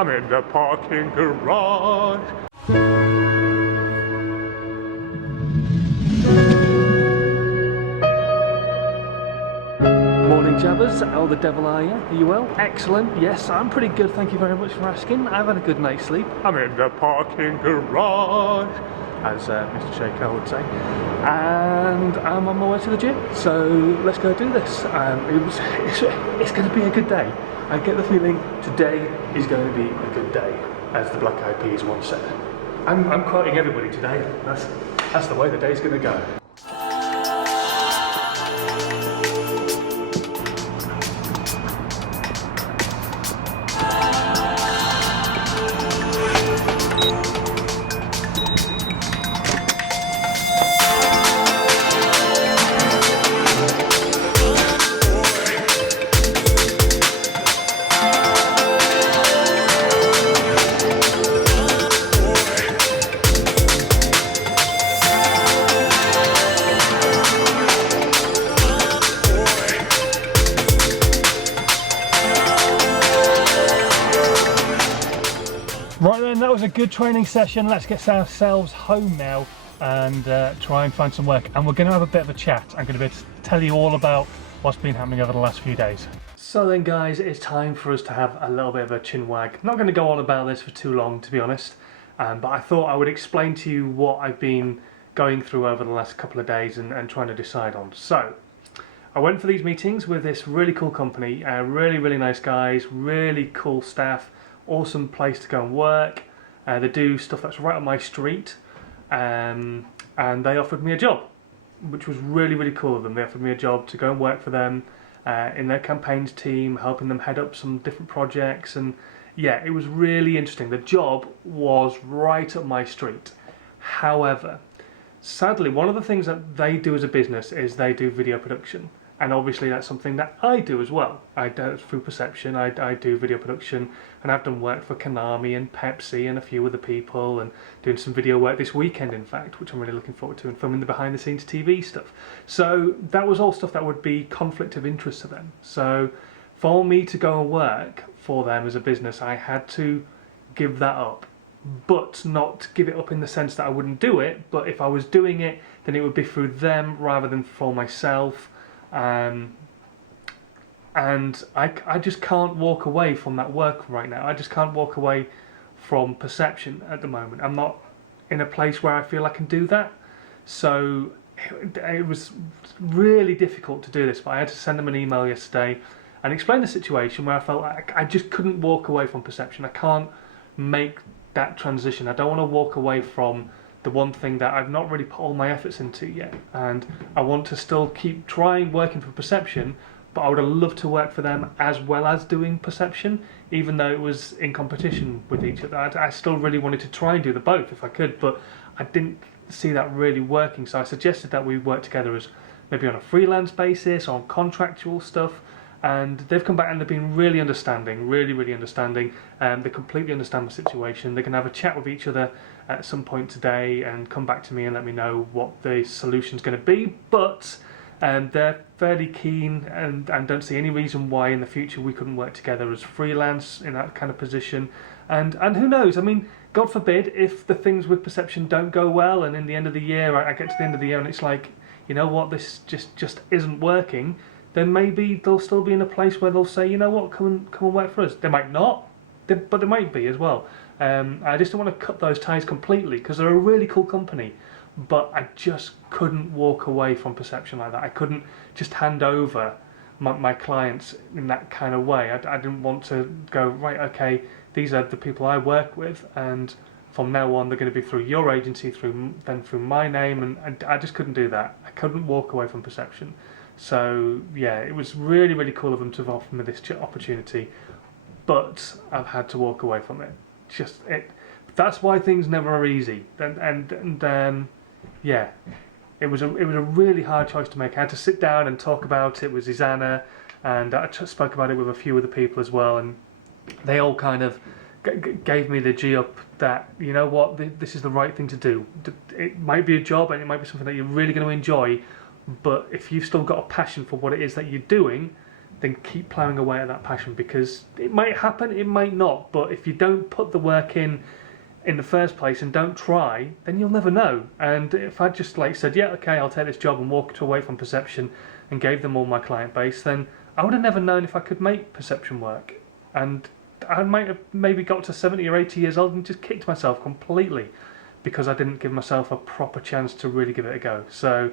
I'm in the parking garage. Morning Jabbers, how the devil are you? Are you well? Excellent, yes, I'm pretty good, thank you very much for asking. I've had a good night's sleep. I'm in the parking garage, as Mr. Shaycarl would say. And I'm on my way to the gym, so let's go do this. It's going to be a good day. I get the feeling today is going to be a good day, as the Black Eyed Peas once said. I'm quoting everybody today, that's the way the day's going to go. Right then, that was a good training session. Let's get ourselves home now and try and find some work. And we're going to have a bit of a chat. I'm going to be able to tell you all about what's been happening over the last few days. So then guys, it's time for us to have a little bit of a chin wag. I'm not going to go on about this for too long, to be honest. But I thought I would explain to you what I've been going through over the last couple of days and trying to decide on. So, I went for these meetings with this really cool company, really nice guys, really cool staff. Awesome place to go and work. They do stuff that's right up my street, and they offered me a job, which was really cool of them. They offered me a job to go and work for them in their campaigns team, helping them head up some different projects, and yeah, it was really interesting. The job was right up my street. However, sadly, one of the things that they do as a business is they do video production. And obviously that's something that I do as well. I do through Perception, I do video production, and I've done work for Konami and Pepsi and a few other people, and doing some video work this weekend in fact, which I'm really looking forward to, and filming the behind the scenes TV stuff. So that was all stuff that would be conflict of interest to them. So for me to go and work for them as a business, I had to give that up. But not give it up in the sense that I wouldn't do it, but if I was doing it, then it would be through them rather than for myself. And I just can't walk away from that work right now. I just can't walk away from Perception at the moment. I'm not in a place where I feel I can do that. So it was really difficult to do this, but I had to send them an email yesterday and explain the situation where I felt like I just couldn't walk away from Perception. I can't make that transition. I don't want to walk away from the one thing that I've not really put all my efforts into yet, and I want to still keep trying working for Perception, but I would have loved to work for them as well as doing Perception, even though it was in competition with each other. I still really wanted to try and do the both if I could, but I didn't see that really working, so I suggested that we work together as maybe on a freelance basis, on contractual stuff, and they've come back and they've been really understanding, really understanding. They completely understand the situation. They can have a chat with each other at some point today and come back to me and let me know what the solution's going to be, but they're fairly keen and don't see any reason why in the future we couldn't work together as freelance in that kind of position. And who knows, I mean, God forbid if the things with Perception don't go well and in the end of the year I get to the end of the year and it's like, you know what, this just isn't working, then maybe they'll still be in a place where they'll say, you know what, come and work for us. They might not, but they might be as well. I just don't want to cut those ties completely because they're a really cool company, but I just couldn't walk away from Perception like that. I couldn't just hand over my clients in that kind of way. I didn't want to go, right, okay, these are the people I work with, and from now on they're going to be through your agency, through my name, and I just couldn't do that. I couldn't walk away from Perception. So yeah, it was really cool of them to have offered me this opportunity, but I've had to walk away from it. That's why things never are easy. And yeah, it was a really hard choice to make. I had to sit down and talk about it with Zizana, and I spoke about it with a few other people as well, and they all kind of gave me the G up that, you know what, this is the right thing to do. It might be a job and it might be something that you're really going to enjoy, but if you've still got a passion for what it is that you're doing, then keep ploughing away at that passion, because it might happen, it might not, but if you don't put the work in the first place and don't try, then you'll never know. And if I just like said, yeah, okay, I'll take this job and walked away from Perception and gave them all my client base, then I would have never known if I could make Perception work. And I might have maybe got to 70 or 80 years old and just kicked myself completely because I didn't give myself a proper chance to really give it a go. So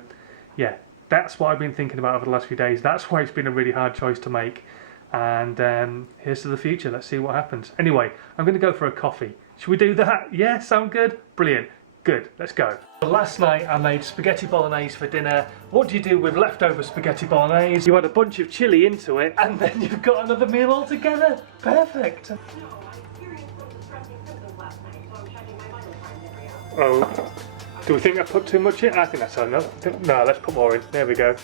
yeah, that's what I've been thinking about over the last few days. That's why it's been a really hard choice to make. And here's to the future. Let's see what happens. Anyway, I'm going to go for a coffee. Should we do that? Yeah, sound good? Brilliant. Good, let's go. Last night I made spaghetti bolognese for dinner. What do you do with leftover spaghetti bolognese? You add a bunch of chilli into it and then you've got another meal altogether. Perfect. Oh, do we think I put too much in? I think that's enough. No, let's put more in. There we go.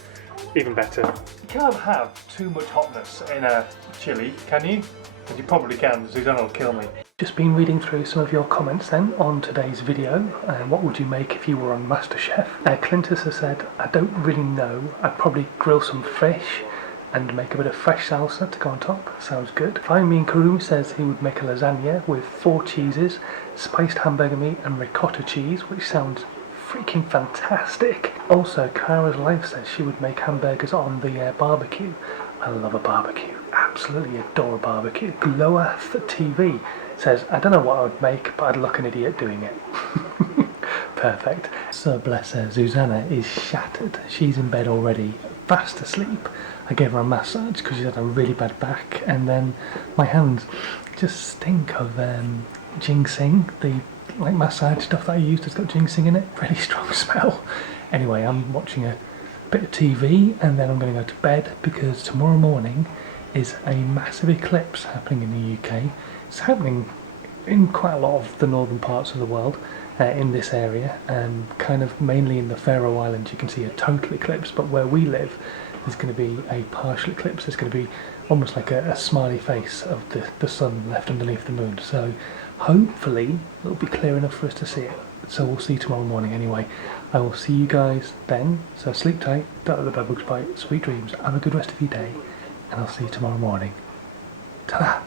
Even better. You can't have too much hotness in a chilli, can you? But you probably can, Susanna will kill me. Just been reading through some of your comments then on today's video. What would you make if you were on MasterChef? Clintus has said, I don't really know. I'd probably grill some fish and make a bit of fresh salsa to go on top. Sounds good. I mean, Karoom says he would make a lasagna with 4 cheeses, spiced hamburger meat and ricotta cheese, which sounds freaking fantastic. Also, Kara's Life says she would make hamburgers on the barbecue. I love a barbecue. Absolutely adore a barbecue. Gloath TV says, I don't know what I would make, but I'd look an idiot doing it. Perfect. So bless her, Susanna is shattered. She's in bed already, fast asleep. I gave her a massage because she had a really bad back, and then my hands just stink of ginseng, the like massage stuff that I used has got ginseng in it. Really strong smell. Anyway, I'm watching a bit of TV and then I'm going to go to bed because tomorrow morning is a massive eclipse happening in the UK. It's happening in quite a lot of the northern parts of the world, in this area, and kind of mainly in the Faroe Islands you can see a total eclipse, but where we live there's going to be a partial eclipse. There's going to be almost like a smiley face of the sun left underneath the moon, so hopefully it'll be clear enough for us to see it. So we'll see tomorrow morning anyway. I will see you guys then, so sleep tight, don't let the bed bugs bite, sweet dreams, have a good rest of your day, and I'll see you tomorrow morning. Ta-da!